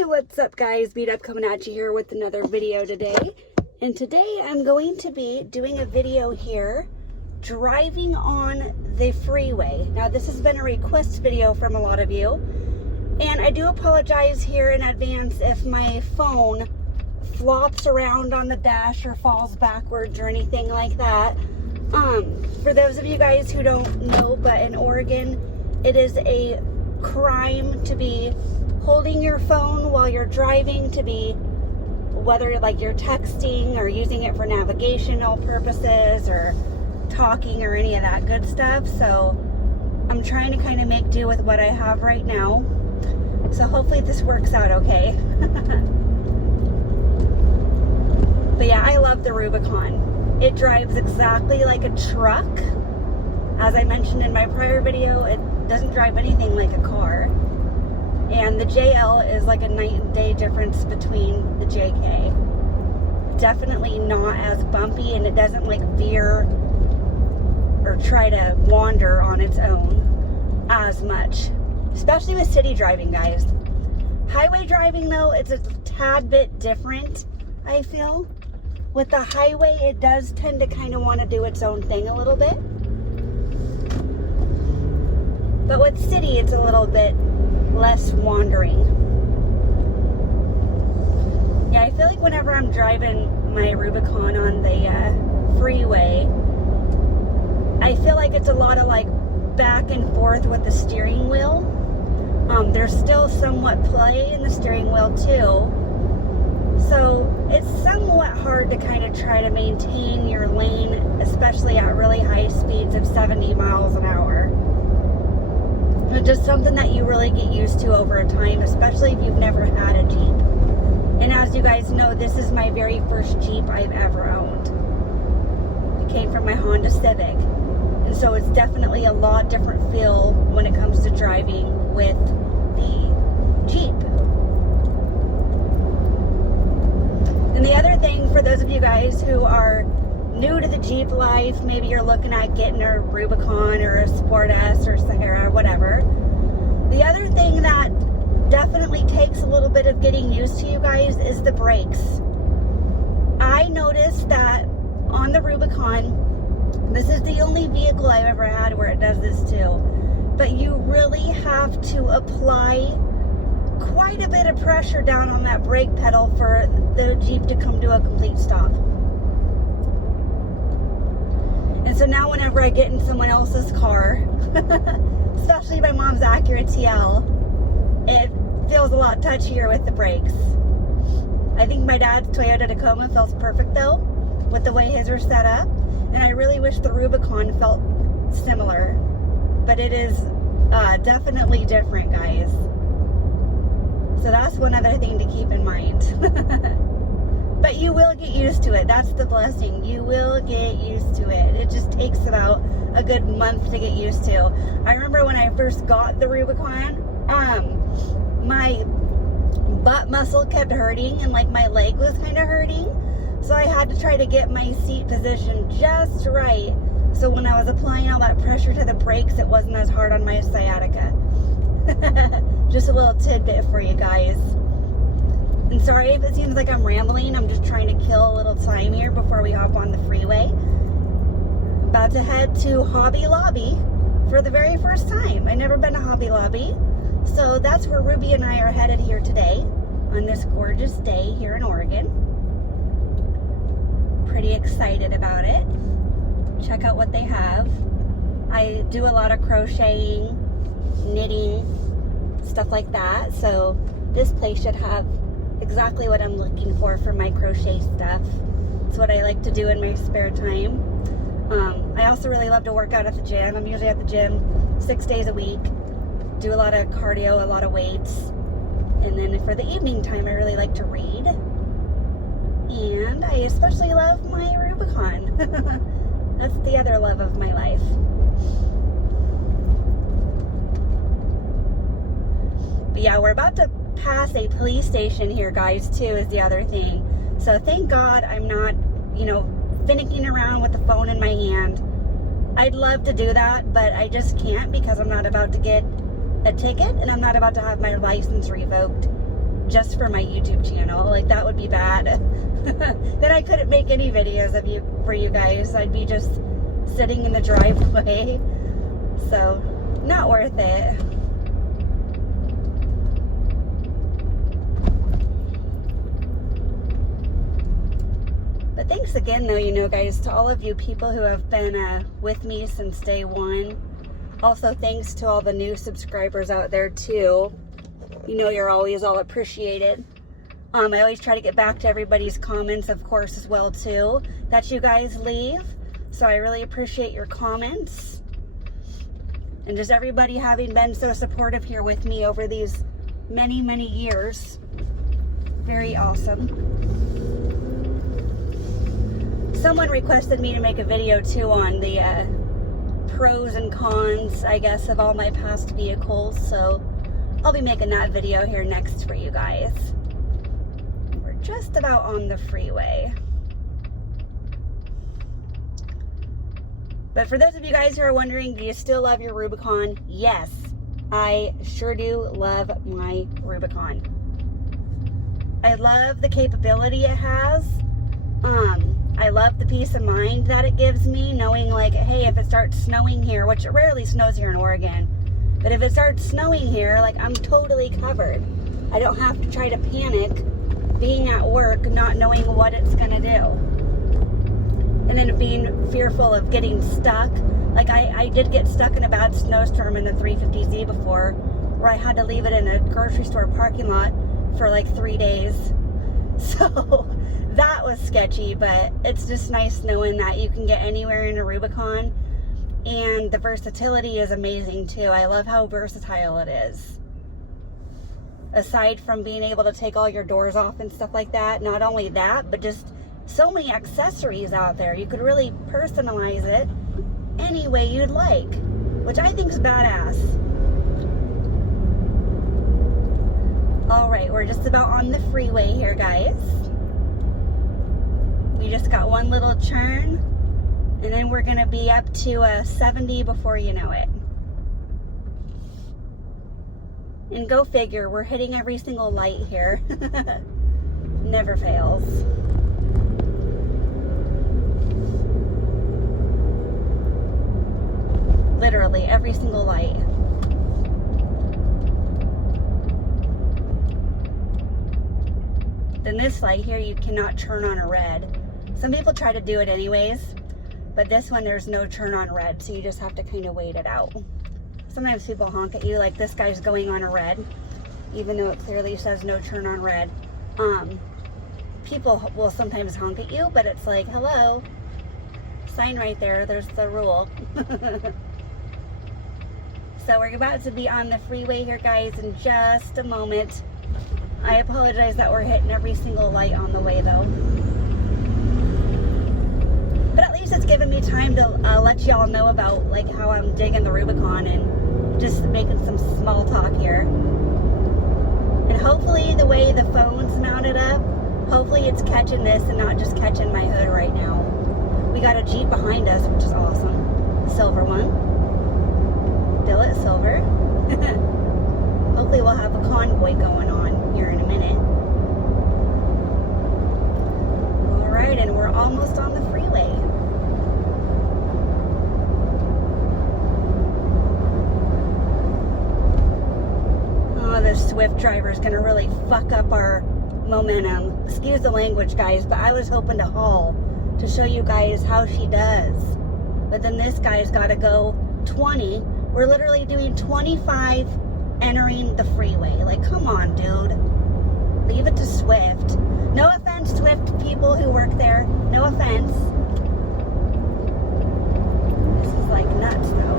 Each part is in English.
Hey, what's up guys? Beat Up coming at you here with another video today. And today I'm going to be doing a video here driving on the freeway. Now this has been a request video from a lot of you, and I do apologize here in advance if my phone flops around on the dash or falls backwards or anything like that. For those of you guys who don't know, but in Oregon it is a crime to be holding your phone while you're driving, to be, whether like you're texting or using it for navigational purposes or talking or any of that good stuff. So I'm trying to kind of make do with what I have right now. So hopefully this works out okay. But yeah, I love the Rubicon. It drives exactly like a truck. As I mentioned in my prior video, it doesn't drive anything like a car. And the JL is like a night and day difference between the JK. Definitely not as bumpy, and it doesn't like veer or try to wander on its own as much. Especially with city driving, guys. Highway driving though, it's a tad bit different, I feel. With the highway, it does tend to kind of want to do its own thing a little bit. But with city, it's a little bit less wandering. Yeah, I feel like whenever I'm driving my Rubicon on the freeway, I feel like it's a lot of like back and forth with the steering wheel. There's still somewhat play in the steering wheel too. So it's somewhat hard to kind of try to maintain your lane, especially at really high speeds of 70 miles an hour. It's just something that you really get used to over time, especially if you've never had a Jeep. And as you guys know, this is my very first Jeep I've ever owned. It came from my Honda Civic. And so it's definitely a lot different feel when it comes to driving with the Jeep. And the other thing, for those of you guys who are new to the Jeep life, maybe you're looking at getting a Rubicon or a Sport S or Sahara, whatever. The other thing that definitely takes a little bit of getting used to, you guys, is the brakes. I noticed that on the Rubicon, this is the only vehicle I've ever had where it does this too, but you really have to apply quite a bit of pressure down on that brake pedal for the Jeep to come to a complete stop. And so now whenever I get in someone else's car, especially my mom's Acura TL, it feels a lot touchier with the brakes. I think my dad's Toyota Tacoma feels perfect though, with the way his are set up. And I really wish the Rubicon felt similar. But it is definitely different, guys. So that's one other thing to keep in mind. But you will get used to it. That's the blessing. You will get used to it. It just takes about a good month to get used to. I remember when I first got the Rubicon, my butt muscle kept hurting and like my leg was kind of hurting. So I had to try to get my seat position just right. So when I was applying all that pressure to the brakes, it wasn't as hard on my sciatica. Just a little tidbit for you guys. And sorry if it seems like I'm rambling. I'm just trying to kill a little time here before we hop on the freeway. About to head to Hobby Lobby for the very first time. I've never been to Hobby Lobby. So that's where Ruby and I are headed here today on this gorgeous day here in Oregon. Pretty excited about it. Check out what they have. I do a lot of crocheting, knitting, stuff like that. So this place should have exactly what I'm looking for my crochet stuff. It's what I like to do in my spare time. I also really love to work out at the gym. I'm usually at the gym 6 days a week. Do a lot of cardio, a lot of weights. And then for the evening time, I really like to read. And I especially love my Rubicon. That's the other love of my life. But yeah, we're about to pass a police station here, guys, too, is the other thing. So thank God I'm not, finicking around with the phone in my hand. I'd love to do that, but I just can't because I'm not about to get a ticket and I'm not about to have my license revoked just for my YouTube channel. Like, that would be bad. Then I couldn't make any videos for you guys. I'd be just sitting in the driveway. So, not worth it. But thanks again, though, you know, guys, to all of you people who have been with me since day one. Also, thanks to all the new subscribers out there, too. You know, you're always all appreciated. I always try to get back to everybody's comments, of course, as well, too, that you guys leave. So I really appreciate your comments. And just everybody having been so supportive here with me over these many, many years. Very awesome. Someone requested me to make a video, too, on the pros and cons, I guess, of all my past vehicles. So I'll be making that video here next for you guys. We're just about on the freeway. But for those of you guys who are wondering, do you still love your Rubicon? Yes, I sure do love my Rubicon. I love the capability it has. I love the peace of mind that it gives me, knowing like, hey, if it starts snowing here, which it rarely snows here in Oregon, but if it starts snowing here, like, I'm totally covered. I don't have to try to panic being at work, not knowing what it's gonna do. And then being fearful of getting stuck. Like, I did get stuck in a bad snowstorm in the 350Z before, where I had to leave it in a grocery store parking lot for like 3 days. So that was sketchy, but it's just nice knowing that you can get anywhere in a Rubicon. And the versatility is amazing too. I love how versatile it is. Aside from being able to take all your doors off and stuff like that, not only that, but just so many accessories out there. You could really personalize it any way you'd like, which I think is badass. All right, we're just about on the freeway here, guys. We just got one little turn, and then we're gonna be up to 70 before you know it. And go figure, we're hitting every single light here. Never fails. Literally every single light. Then this light here, you cannot turn on a red. Some people try to do it anyways, but this one there's no turn on red, so you just have to kind of wait it out. Sometimes people honk at you, like this guy's going on a red, even though it clearly says no turn on red. People will sometimes honk at you, but it's like, hello, sign right there, there's the rule. So we're about to be on the freeway here, guys, in just a moment. I apologize that we're hitting every single light on the way, though. But at least it's given me time to let y'all know about like how I'm digging the Rubicon and just making some small talk here. And hopefully the way the phone's mounted up, hopefully it's catching this and not just catching my hood right now. We got a Jeep behind us, which is awesome. Silver one. Billet silver. Hopefully we'll have a convoy going on here in a minute. Alright, and we're almost on the freeway. Oh, this Swift driver is going to really fuck up our momentum. Excuse the language, guys, but I was hoping to haul to show you guys how she does. But then this guy's got to go 20. We're literally doing 25 entering the freeway. Like, come on, dude. Leave it to Swift. No offense, Swift people who work there. No offense. This is like nuts, though.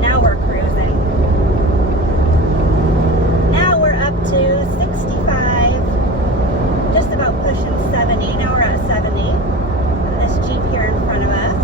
Now we're cruising. Now we're up to 65. Just about pushing 70. Now we're at 70. This Jeep here in front of us.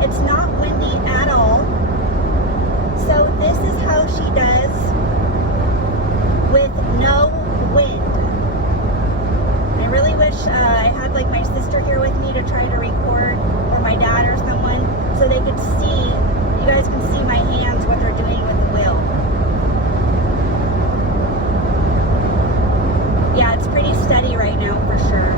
It's not windy at all. So this is how she does with no wind. so they could see, you guys can see my hands, what they're doing with the wheel. Yeah, it's pretty steady right now for sure.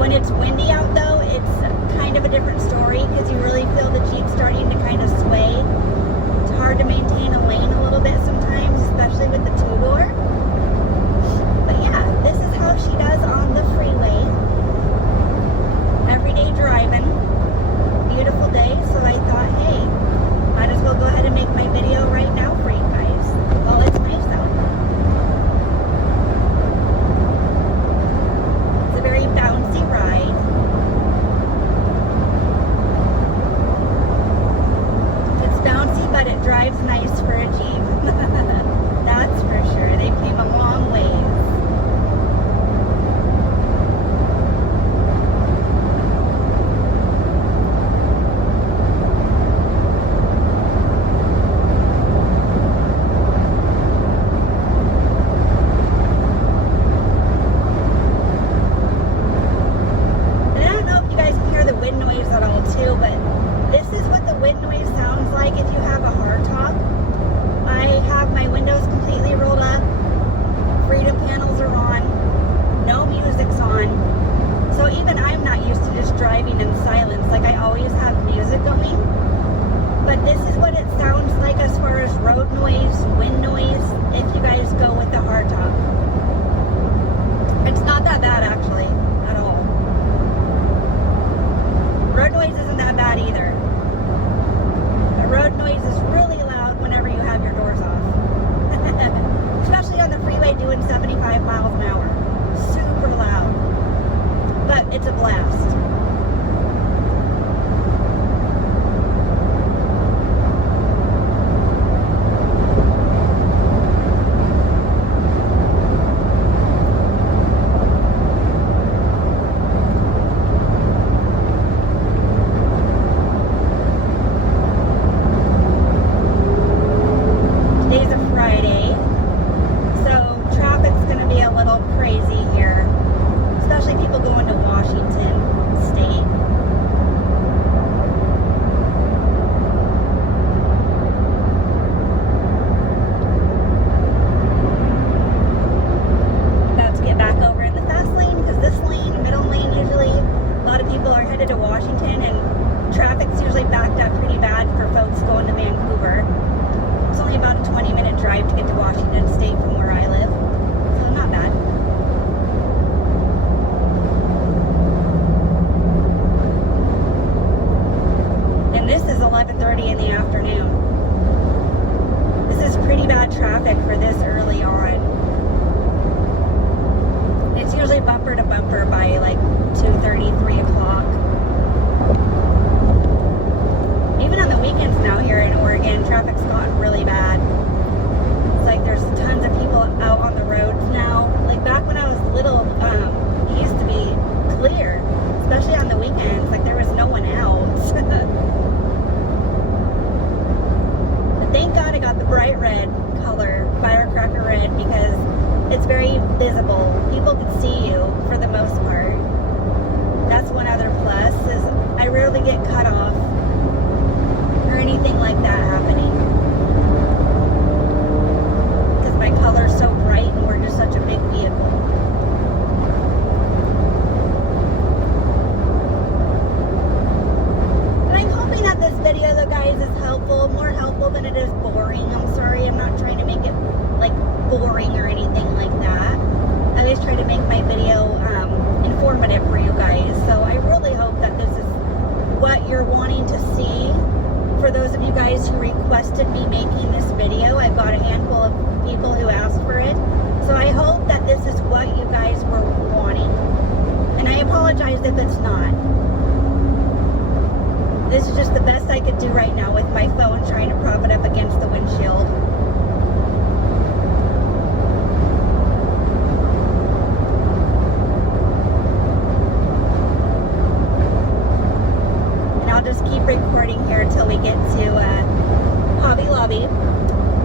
When it's windy out though, it's kind of a different story because you really feel the Jeep starting to kind of sway. It's hard to maintain a lane a little bit sometimes, especially with the two-door. But yeah, this is how she does on the freeway. Everyday driving. Beautiful day, so I thought, hey, might as well go ahead and make my video right now for you guys while it's nice out. It's a very bouncy ride. It's bouncy, but it drives nice for a Jeep. That's for sure. They came a long ways. Doing 75 miles an hour. Super loud. But it's a blast.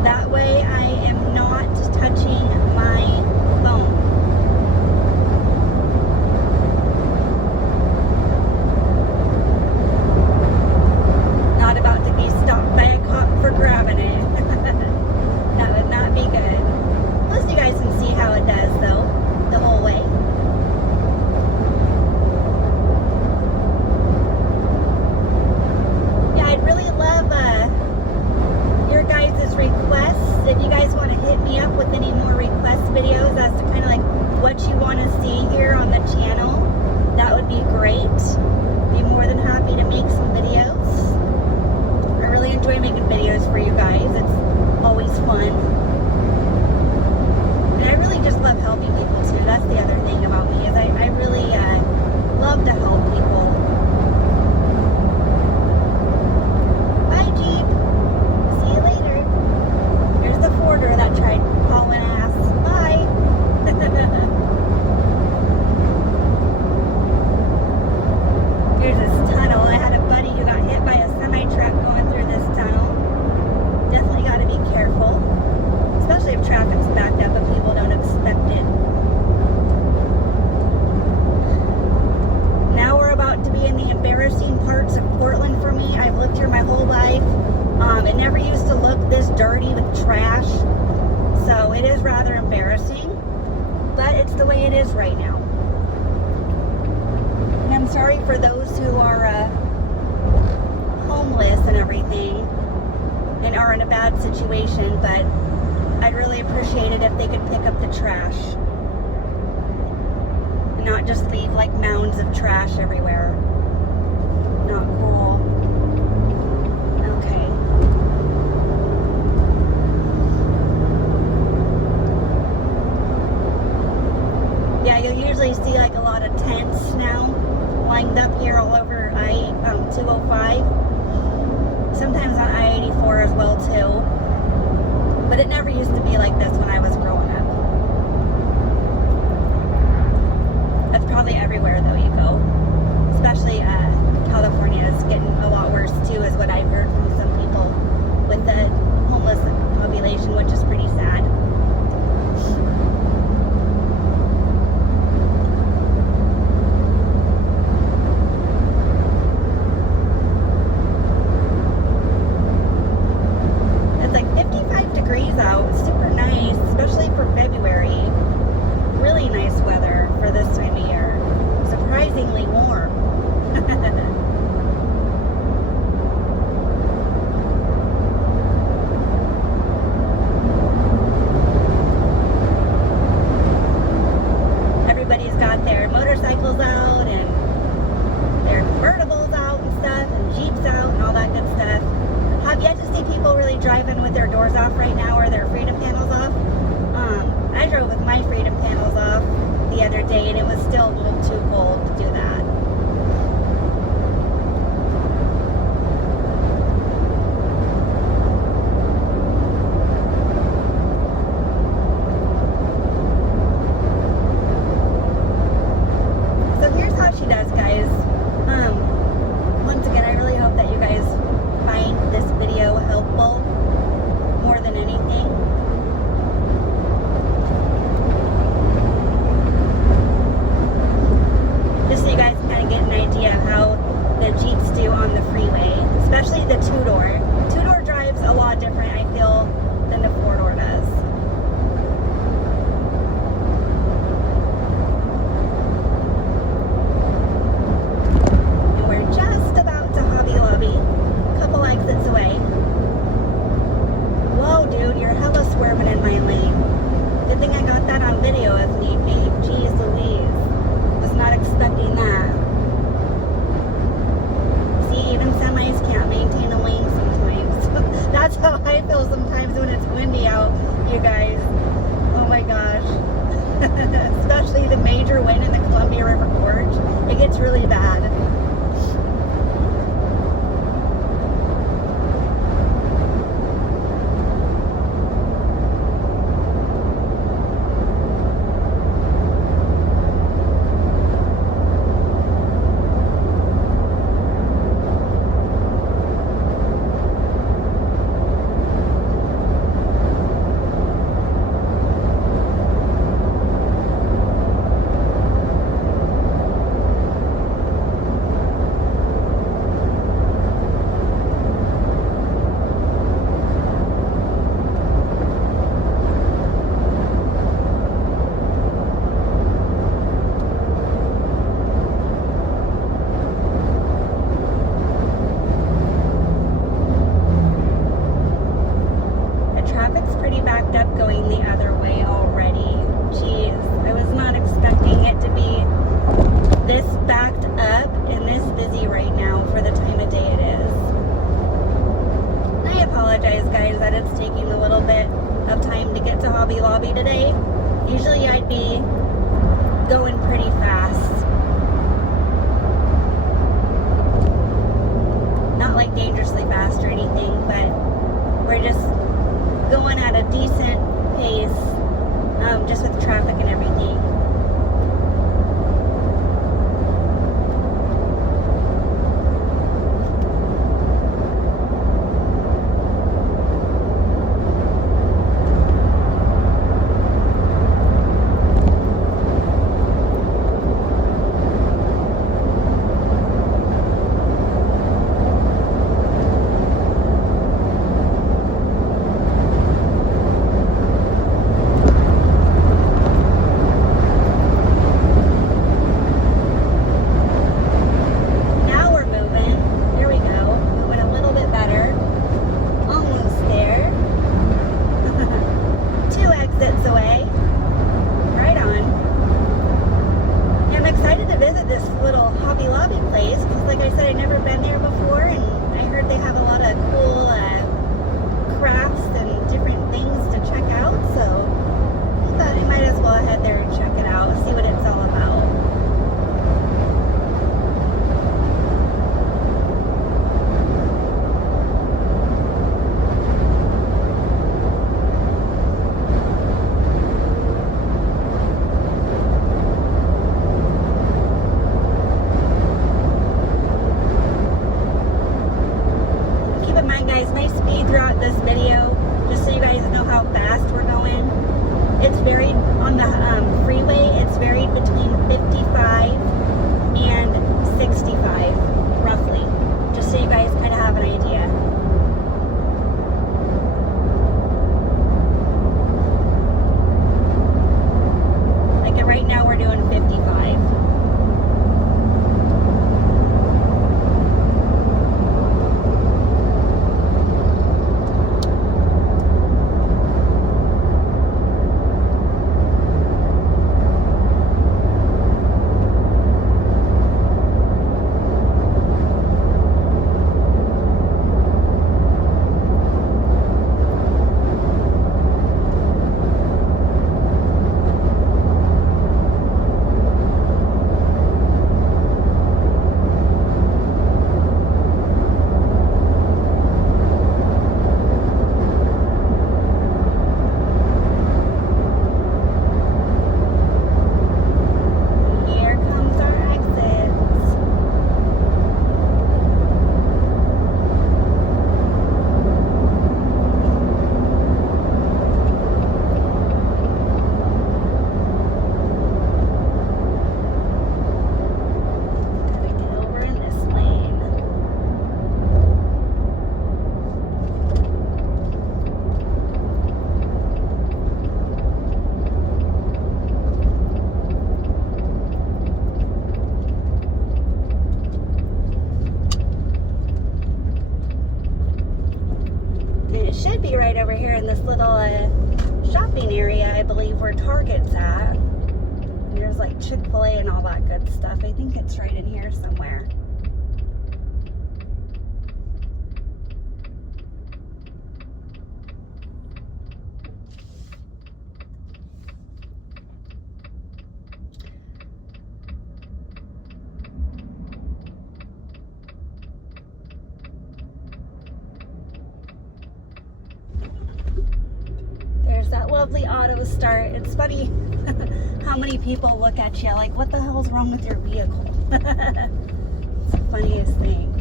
That way I am not touching my phone. trash. So it is rather embarrassing, but it's the way it is right now. And I'm sorry for those who are homeless and everything and are in a bad situation, but I'd really appreciate it if they could pick up the trash and not just leave like mounds of trash everywhere. Not cool. Okay. Yeah, you'll usually see like a lot of tents now lined up here all over I-205. Sometimes on I-84 as well too. But it never used to be like this when I was growing up. That's probably everywhere though you go. Especially California is getting a lot worse too, is what I've heard from some people with the homeless population, which is pretty sad. It's like 55 degrees out. It's super nice, especially for February. Really nice weather for this time of year. Surprisingly warm. Everybody's got their motorcycles out and their convertibles out and stuff and Jeeps out and all that good stuff. Have yet to see people really driving with their doors off right now or their freedom panels off. I drove with my freedom panels off the other day and it was still a little too cold to do that. So here's how she does, guys. Once again, I really hope that you guys find this video helpful more than anything. Just so you guys can kind of get an idea of how the Jeeps do on the freeway, especially the two-door. Two-door drives a lot different, I feel, than the four-door does. And we're just about to Hobby Lobby, a couple exits away. Whoa, dude, you're hella swerving in my lane. Good thing I got that on video if need be. Jeez Louise. Was not expecting that. See, even semis can't maintain a lane sometimes. That's how I feel sometimes when it's windy out, you guys. Oh my gosh. Especially the major wind in the Columbia River Gorge. It gets really bad. be right over here in this little shopping area, I believe, where Target's at. And there's like Chick-fil-A and all that good stuff. I think it's right in here somewhere. There's that lovely auto start. It's funny how many people look at you like, what the hell's wrong with your vehicle? It's the funniest thing.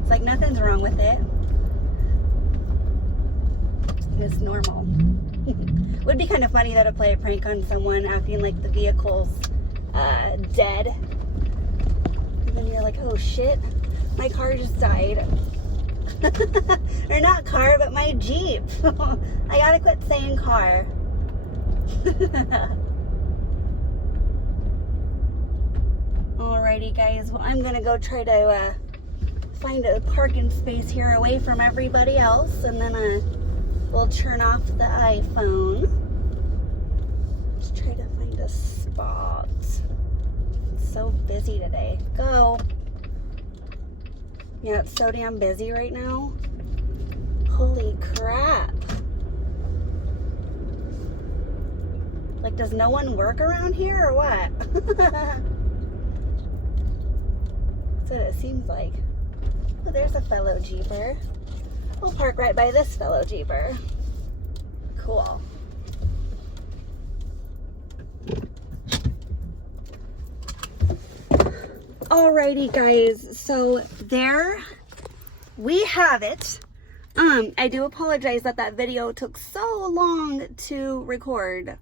It's like nothing's wrong with it. It's normal. It would be kind of funny though to play a prank on someone acting like the vehicle's dead. And then you're like, oh shit, my car just died. Or not car, but my Jeep. I gotta quit saying car. Alrighty guys, well I'm gonna go try to find a parking space here away from everybody else, and then we'll turn off the iPhone. Let's try to find a spot. It's so busy today. Go. Yeah, it's so damn busy right now. Holy crap. Like, does no one work around here or what? That's what it seems like. Oh, there's a fellow Jeeper. We'll park right by this fellow Jeeper. Cool. Alrighty guys, so there we have it. I do apologize that that video took so long to record,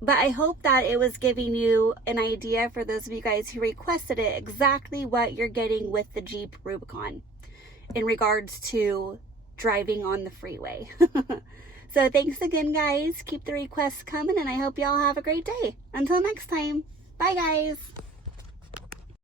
but I hope that it was giving you an idea, for those of you guys who requested it, exactly what you're getting with the Jeep Rubicon in regards to driving on the freeway. So thanks again guys, keep the requests coming, and I hope y'all have a great day. Until next time, bye guys.